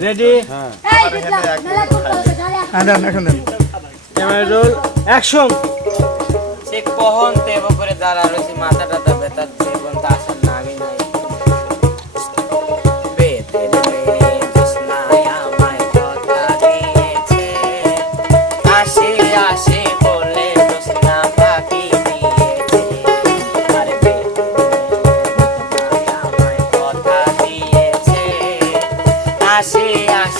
ready camera roll action সে কখন তেব করে দাঁড়া রয়েছে মাথা টাথা ব্যথা জীবন তা আসল নামই নাই বেতের মেয়ে জোৎস্নায় আমায় কথা দিয়েছে আসে আসে বলে জোৎস্না ফাঁকি দিয়েছে আরে বেতের মেয়ে জোৎস্নায় আমায় কথা দিয়েছে আসে আসে